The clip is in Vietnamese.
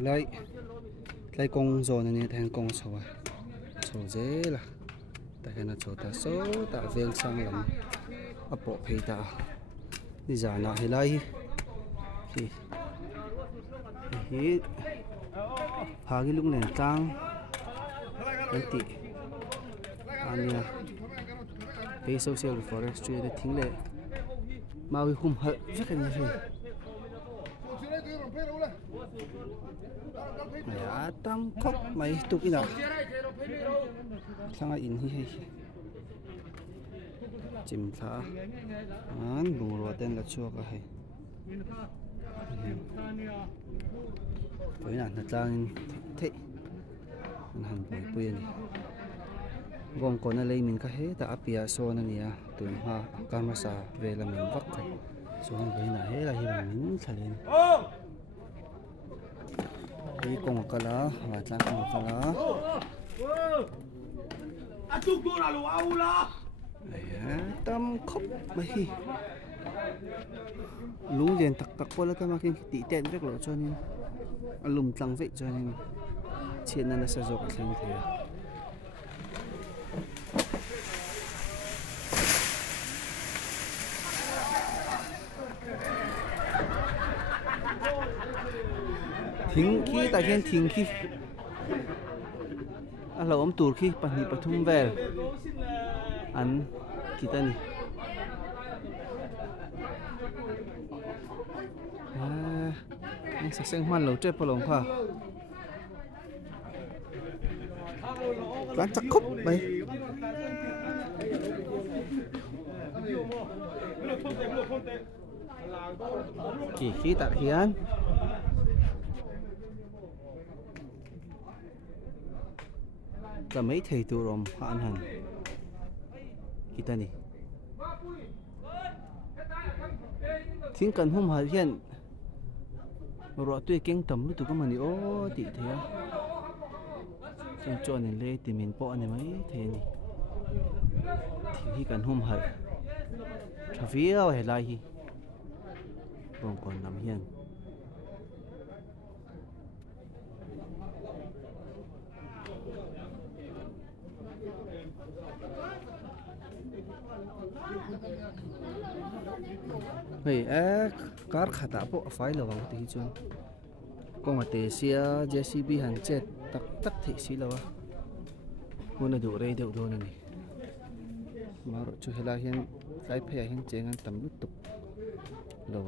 lại công rồi này thành công sầu dễ là tại cái nó sầu ta số ta ven sang làm ấp bộ hay ta đi giả nọ lại thì phá cái lúc này tăng cái tị anh cái social forestry để thính lệ mau cái khung hận rất là nhiều mày tam khóc mày tụi cái nào sang in hi chìm phá anh bùng rồi tên là chua cả hay với là thật ra thế hẳn bụi bụi này gồm còn là lấy mình cái hết ta apia so này nè tụi hoa camera về là mình vắt thôi so với là hết là hiện mình thay lên đi cùng một cái lá và trang cùng một cái lá tâm khóc mày lú liền tắc qua là cái mà cái tỉ tẹn rất là cho nên lùm tăng vậy cho nên chuyện này nó sẽ dọc thành thế thính khi tại trên thính khi là ông tụt khi bản nhị bật thung về ăn kita nih yang seseng man lo cep pelong kha lan chắc khúc bay chỉ khi tại hiến là mấy thầy tụi rồng họ ăn hẳn kita nih thiên cần hôm hải hiện rồi tôi kinh tầm với tụi các mình ô tị thế cho nên lê thì mình bỏ này mấy thế này thì khi cần hôm hải cho phía hay lại hi còn nằm hiện vậy các khata bộ phải là vào tí chun con mà tê xia JCB hàng chết tắc thị xí là muốn là đủ đây đều thôi này mà rồi chú là hiện cái phe hiện chế ngăn tầm lúc tục là